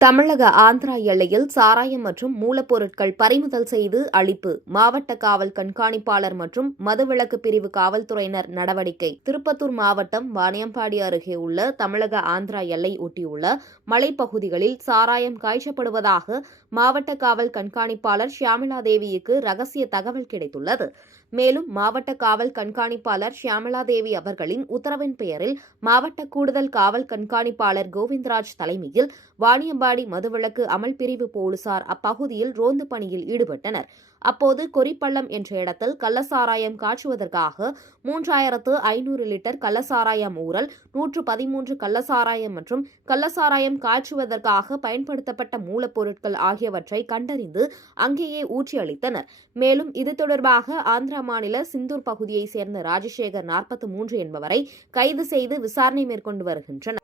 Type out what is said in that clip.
தமிழக ஆந்திரா எல்லையில் சாராயம் மற்றும் மூலப்பொருட்கள் பறிமுதல் செய்து அளிப்பு. மாவட்ட காவல் கண்காணிப்பாளர் மற்றும் மதுவிலக்கு பிரிவு காவல்துறையினர் நடவடிக்கை. திருப்பத்தூர் மாவட்டம் வாணியம்பாடி அருகே உள்ள தமிழக ஆந்திரா எல்லை ஒட்டியுள்ள மலைப்பகுதிகளில் சாராயம் காய்ச்சப்படுவதாக மாவட்ட காவல் கண்காணிப்பாளர் ஷியாமளாதேவிக்கு ரகசிய தகவல் கிடைத்துள்ளது. மேலும் மாவட்ட காவல் கண்காணிப்பாளர் ஷியாமளாதேவி அவர்களின் உத்தரவின் பெயரில் மாவட்ட கூடுதல் காவல் கண்காணிப்பாளர் கோவிந்தராஜ் தலைமையில் வாணியம்பாடி மதுவிலக்கு அமல் பிரிவு போலீசார் அப்பகுதியில் ரோந்து பணியில் ஈடுபட்டனர். அப்போது கொரிப்பள்ளம் என்ற இடத்தில் கள்ளசாராயம் காய்ச்சுவதற்காக 3500 லிட்டர் கள்ளசாராயம் ஊறல், 113 கள்ளசாராயம் மற்றும் கள்ளசாராயம் காய்ச்சுவதற்காக பயன்படுத்தப்பட்ட மூலப்பொருட்கள் ஆகியவற்றை கண்டறிந்து அங்கேயே ஊற்றி அளித்தனர். மேலும் இது தொடர்பாக ஆந்திரா மாநில சிந்தூர் பகுதியைச் சேர்ந்த ராஜசேகர் 43 என்பவரை கைது செய்து விசாரணை மேற்கொண்டு வருகின்றனர்.